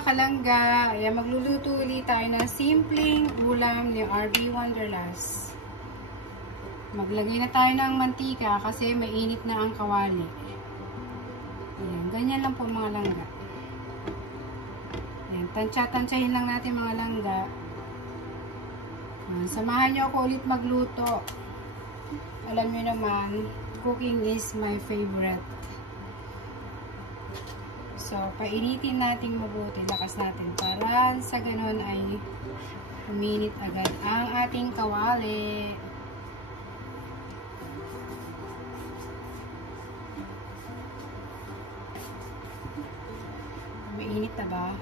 mga kalangga, ayan, magluluto ulit tayo ng simpleng ulam ni RB Wanderlust. Maglagay na tayo ng mantika kasi mainit na ang kawali. Ayan, ganyan lang po mga langga. Ayan, tansya-tansyahin lang natin mga langga. Ayan, samahan nyo ako ulit magluto. Alam nyo naman, cooking is my favorite. So, painitin natin mabuti, lakas natin para sa ganun ay uminit agad ang ating kawali. Mainit na ba?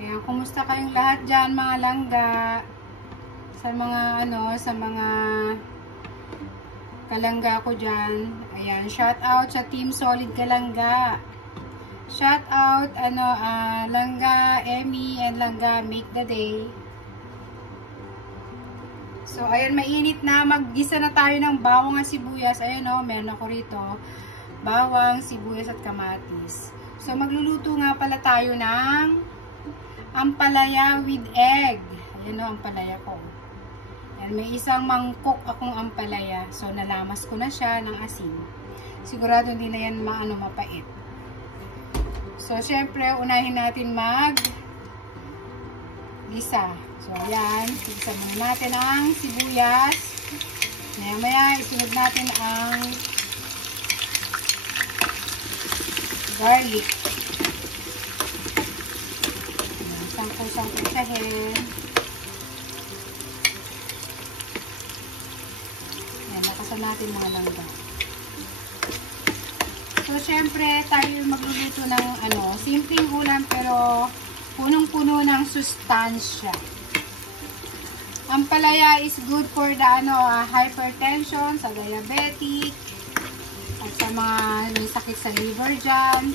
Ayan, kumusta kayong lahat dyan mga langga? Sa mga kalangga ko dyan. Ayan, shout out sa Team Solid Kalangga. Shout out, Langga, Emmy, and Langga, make the day. So, ayan, mainit na. Maggisa na tayo ng bawang at sibuyas. Ayan meron ako rito. Bawang, sibuyas at kamatis. So, magluluto nga pala tayo ng ampalaya with egg. Ayan ampalaya ko. May isang mangkok akong ampalaya. So, nalamas ko na siya ng asin. Sigurado hindi na yan mapait. So, syempre, unahin natin gisa. So, ayan. Gisa muna natin ang sibuyas. Maya-maya, isunod natin ang garlic. Sangkul-sangkul-sahin. Natin mga langga. So, syempre, tayo magluluto ng simpleng ulam pero punong-puno ng sustansya. Ampalaya is good for the hypertension, sa diabetic, at sa mga may sakit sa liver dyan.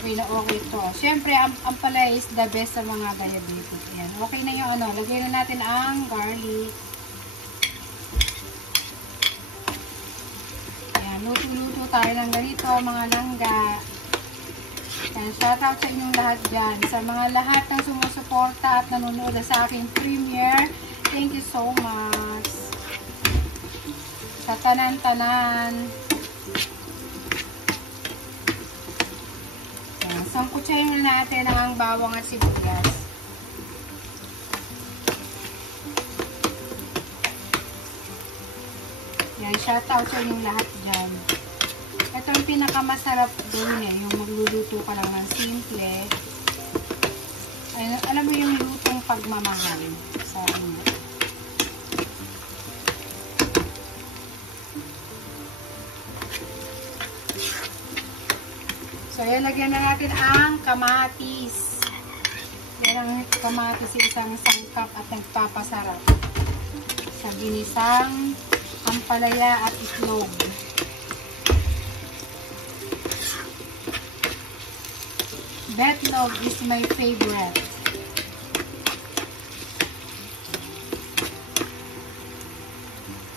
Okay na okay ito. Syempre, ampalaya is the best sa mga diabetic. Ayan. Okay na yung lagay na natin ang garlic. Luto-luto tayo ng ganito mga langga. And shout out sa inyong lahat dyan. Sa mga lahat ng sumusuporta at nanonood sa aking premiere, thank you so much. Sa tanan-tanan. Sangkutsahin natin ang bawang at sibuyas. Yan, shout out sa inyong lahat dyan. Ito yung pinakamasarap gawin yung magluluto ka lang ng simple. Ay, alam mo yung lutong pagmamahal sa inyo. So, yan, lagyan na natin ang kamatis. Yan ang kamatis, isang sangkap at nagpapasarap sa ginisang ampalaya at itlog. Betlog is my favorite.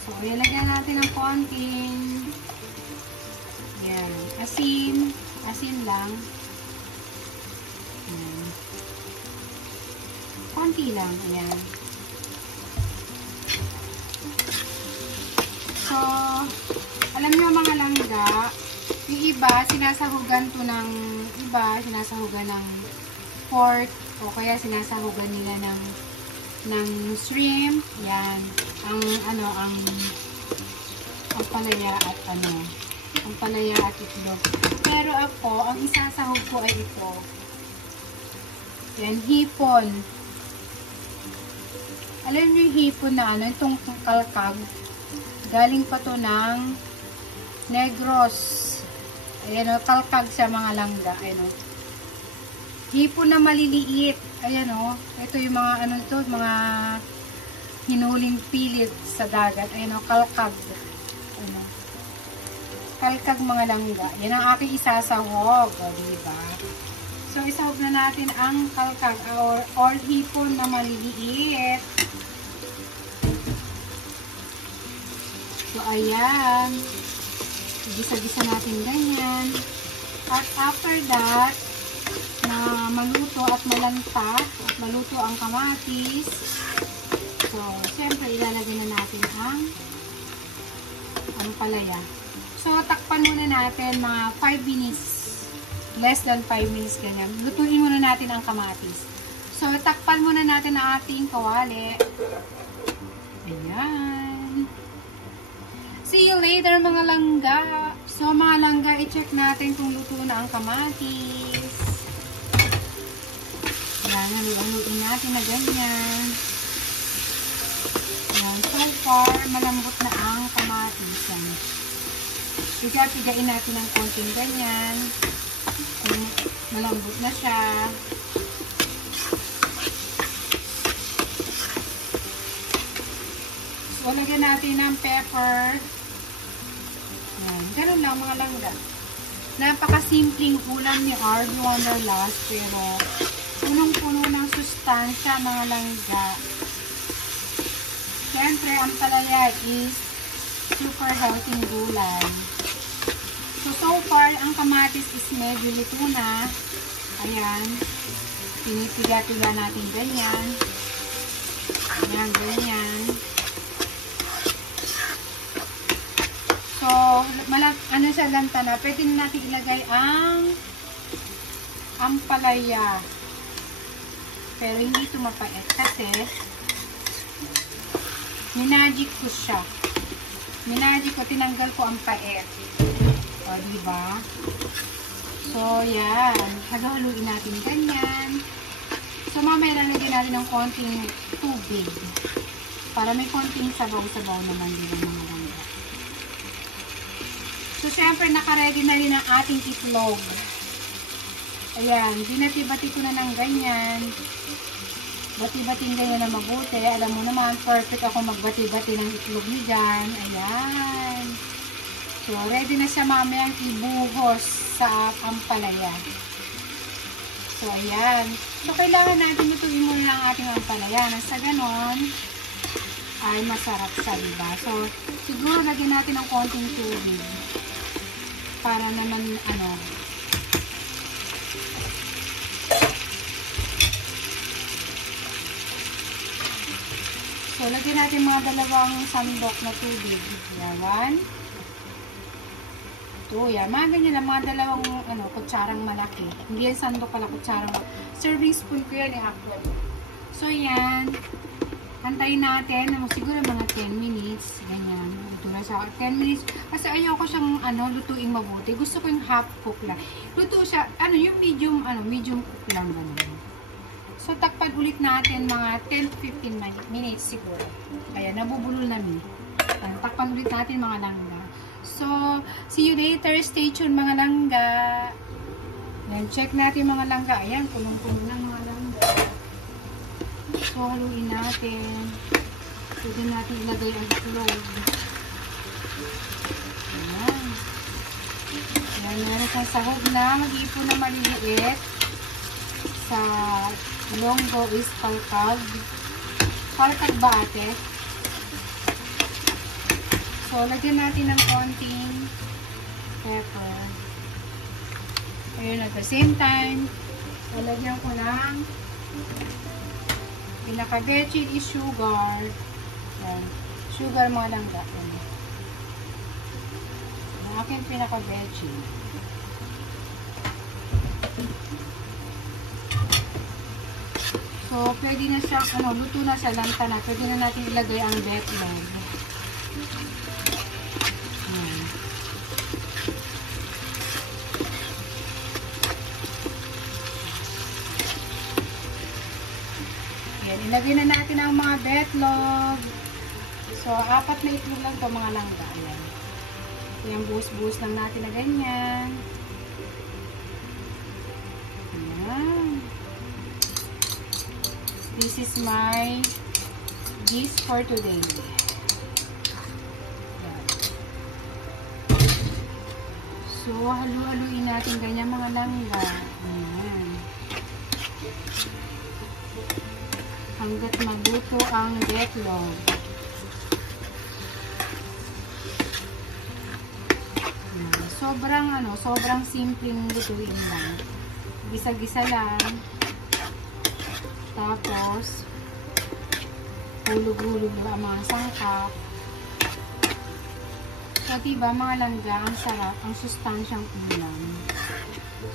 So, ilagyan natin ng konting asin lang. Ayan. Konti lang. Ayan. So, alam nyo mga langga, yung iba, sinasahugan ng pork, o kaya sinasahugan nila ng shrimp, yan, ang palaya at itlog. Pero ako, ang isasahog ko ay ito. Yan, hipon. Alam nyo yung hipon na itong kalkag. Galing pa to ng Negros. Ayan kalkag sa mga langga. Ayan hipon na maliliit. Ayan ito yung mga mga hinuling pilit sa dagat. Ayan kalkag. Ayan kalkag mga langga. Yan ang aking isasahog. Diba? So, isahog na natin ang kalkag or hipon na maliliit. So, ayan. Gisa-gisa natin ganyan. At after that, na maluto at malanta, at maluto ang kamatis, so, siyempre, ilalagay na natin ang palaya. So, takpan muna natin mga 5 minutes. Less than 5 minutes ganyan. Lutuin muna natin ang kamatis. So, takpan muna natin ang ating kawali. Ayan. See you later mga langga. So, mga langga, i-check natin kung luto na ang kamatis. Ayan, haluin natin na ganyan. Ayan, so far, malambot na ang kamatis. Piga-pigain natin ng konting ganyan. Malambot na siya. So, lagyan natin ng pepper. Ayan. Ganun lang mga langga. Napakasimpleng ulam ni RD Wanderlust, pero punong-puno ng sustansya mga langga. Siyempre, ang palaya is super healthy gulay. So far, ang kamatis is medyo lito na. Ayan. Pinipiga-piga natin ganyan. Ayan, ganyan. So, ano sa lanta na, pwede natin ilagay ang palaya. Pero hindi ito mapait kasi minagic ko siya. Minagic ko, tinanggal ko ang pait. O, diba? So, yan. Haluin natin ganyan. So, mamaya lalagyan natin ng konting tubig. Para may konting sabaw-sabaw naman din ang mga langga. So, syempre, nakaready na rin ang ating itlog. Ayan. Binati-bati ko na ng ganyan. Bati-bating ganyan na mabuti. Alam mo naman, perfect ako magbati-bati ng itlog ni Jan. Ayan. So, ready na siya mamayang ibuhos sa ampalaya. So, ayan. So, kailangan natin lutuin muna ang ating ampalaya. Nang sa ganon, ay masarap sa diba? So, siguro lagyan natin ng konting tubig. Para naman, so, lagyan natin mga 2 sandok na tubig. Yan. Ito, yan. Mga ganyan lang, mga 2 kutsarang malaki. Hindi yan sandok pala, kutsarang serving spoon ko yan actually. So, yan. Antayin natin, siguro mga 10 minutes. Ganyan. Luto na siya. 10 minutes. Kasi ayaw ko siyang, lutuing mabuti. Gusto ko yung half cook lang. Luto siya, yung medium cook lang. Ganun. So, takpan ulit natin mga 10-15 minutes siguro. Ayan, nabubulol na mi. Takpan ulit natin mga langga. So, see you later. Stay tuned mga langga. Ayan, check natin mga langga. Ayan, punong-puno ng mga langga. So, haluin natin. Pwede natin ilagay ang itlog. Ayan. Ayan, meron kang sahog na mag-iipon na maliliit. Sa Ilonggo is palkag. Palkag ba ate? So, lagyan natin ng konting pepper. Ayun, at the same time, lalagyan ko ng pinaka-bechin is sugar. Ayan. Sugar mga langga. Ang aking pinaka-bechin. So, pwede na siya, luto na sa lanta na. Pwede na natin ilagay ang betlog. Ayan, ilagay na natin ang mga betlog. So, 4 na itlog lang ito mga langga. Ayan. Ayan, buhos-buhos lang natin na ganyan. Ayan. This is my dish for today. Ayan. So, halu-haluin natin ganyan mga langga. Ayan. Hanggat maluto ang betlog. Sobrang simpleng lutuin lang. Gisa-gisa lang. Tapos, hulog-hulog ang mga sangkap. So, diba, mga langga, ang sarap, ang sustansyang ulam.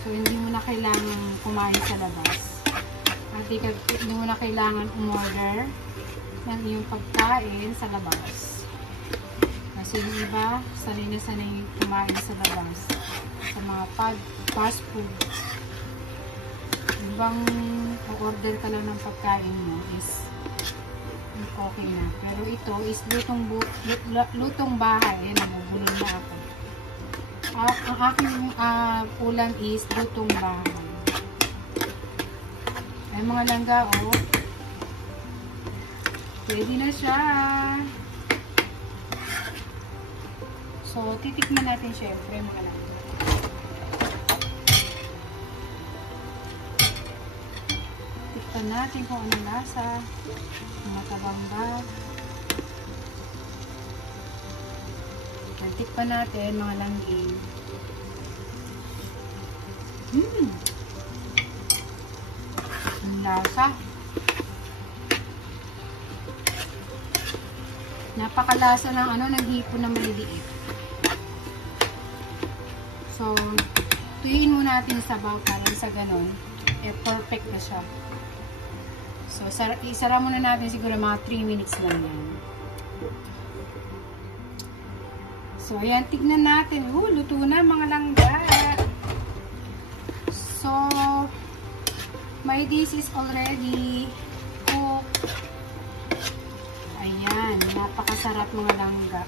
So, hindi mo na kailangan kumain sa labas. At hindi mo na kailangan umorder ng iyong pagkain sa labas. Kasi yung iba, sanay na sanay kumain sa labas. Sa mga fast food. Ibang order ka lang ng pagkain mo is okay na. Pero ito is lutong bahay. Yan, nabubulong na ako. Ang aking ulam is lutong bahay. Ay mga langga, oh. Pwede na siya. So, titikman natin syempre mga langga. Tikman natin kung anong lasa. Matabang ba? Tikman natin mga langgi. Ang lasa. Napakalasa ng ng hipon na maliliit. So, tuyuin muna natin sa sabaw para sa ganon. Perfect na siya. So, isara muna natin siguro mga 3 minutes lang yan. So, ayan, tignan natin. Luto na mga langga. So, my dish is already cooked. Ayan, napakasarap mga langga.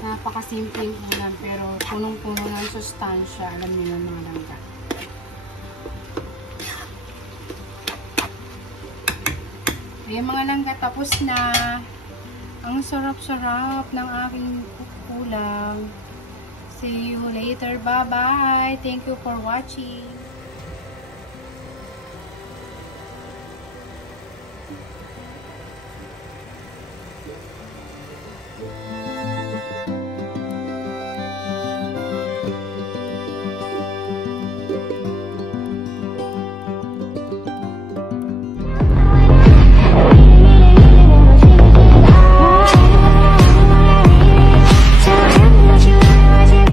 Napakasimpleng ulam pero punong-puno ng sustansya. Alam niyo na mga langga. Ayan mga langga, tapos na. Ang sarap-sarap ng aking ulam. See you later. Bye-bye. Thank you for watching.